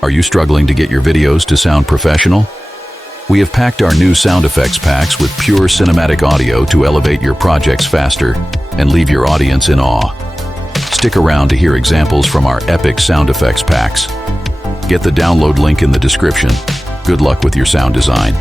Are you struggling to get your videos to sound professional? We have packed our new sound effects packs with pure cinematic audio to elevate your projects faster and leave your audience in awe. Stick around to hear examples from our epic sound effects packs. Get the download link in the description. Good luck with your sound design.